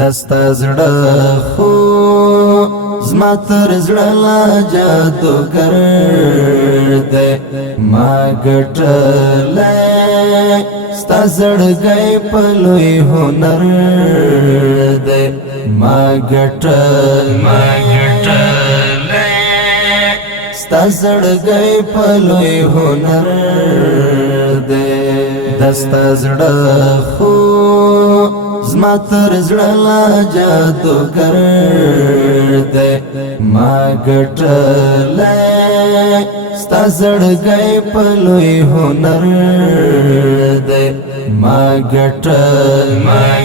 دستا زړه خو زما تر زړه لا جادوګر دی ما ګټلی ستا زړګی په لوی هنر دی ما ګټلی ستا زړګی په لوی هنر دی دستا زړه خو زما تر زړه لا جادوګر دی ما ګټلی ستا زړګی په لوی هنر دی ما ګټلی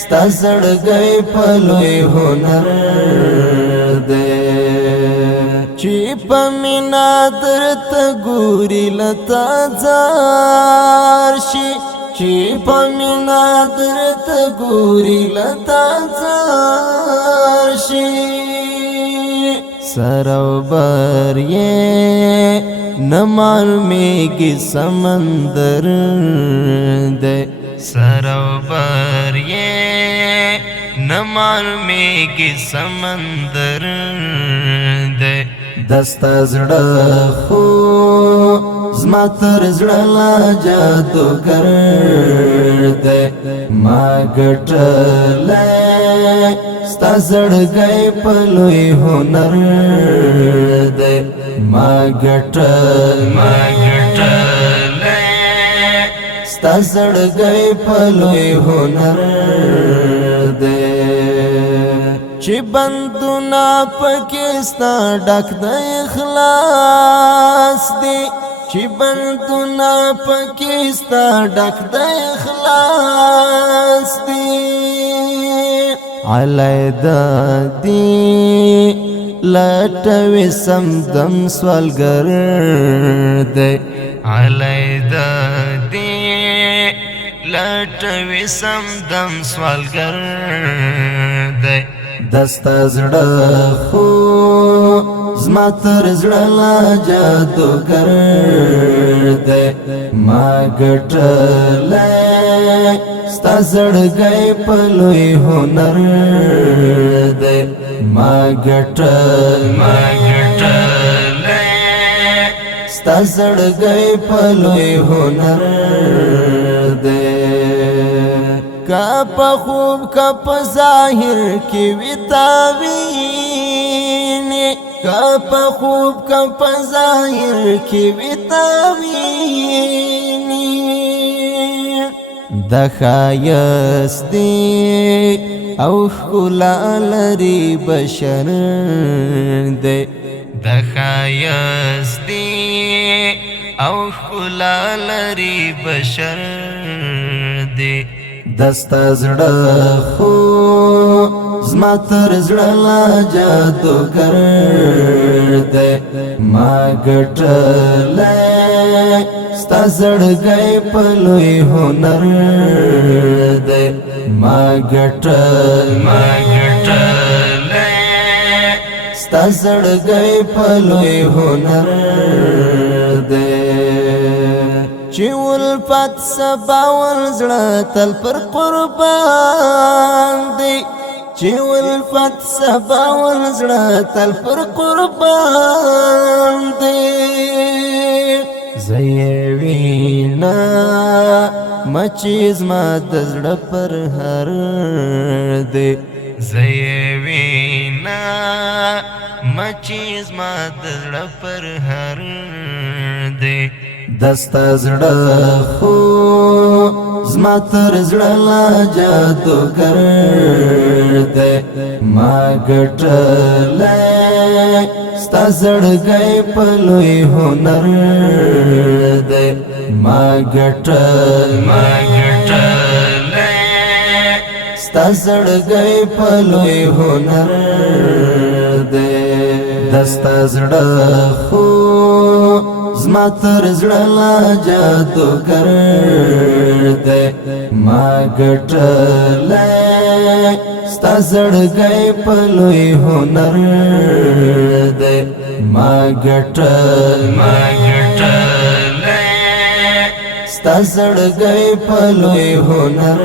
ستا زړګی په لوی هنر دی چې په مینا درته ګوري لتا ځار شي چې په مینا درته ګوري لتا ځار شي سروبر یې نه معلومیږي سمندر دی سروبر یې نه معلومیږي سمندر دی دستا زړه خو زما تر زړه لا جادوګر دی ما ګټلی ستا زړګی په لوی هنر دی ما ګټلی ستا زړګی په لوی هنر دی چې بندونه پکې ستا ډک د اخلاص دی چې بندونه پکې ستا ډک د اخلاص دی علیدا دی لټوي سمدم سوالګر دی علیدا دی لټوي سمدم سوالګر دی دستا زړه خو زما تر زړه لا جادوګر دی ما ګټلی ستا زړګی په لوی هنر دی ما ګټلی ستا زړګی په لوی هنر دی کا په خوب کا په ظاهر کې وتاوینې کا په خوب کا په ظاهر کې وتاوینې د ښایست دی او ښکلا لري بشر دی د ښایست دی او ښکلا لري بشر دی دستا زړه خو زما تر زړه لا جادوګر دی ما ګټلی ستا زړګی په لوی هنر دی ما ګټلی ستا زړګی په لوی هنر دی چې ولفت سباول زړه تل پر قربان دی چې ولفت سباول زړه تل پر قربان دی زه یې وینه مچې زما د زړه پر هر دی زه یې وینه مچې زما د زړه پر هر دی دستا زړه خو زما تر زړه لا جادوګر دی ما ګټلی ستا زړګی په لوی هنر دی ما ګټلی ستا زړګی په لوی هنر دی دستا زړه خو زما تر زړه لا جادوګر دی ما ګټلی ستا زړګی په لوی هنر دی ما ګټلی تزړګي په لوی هنر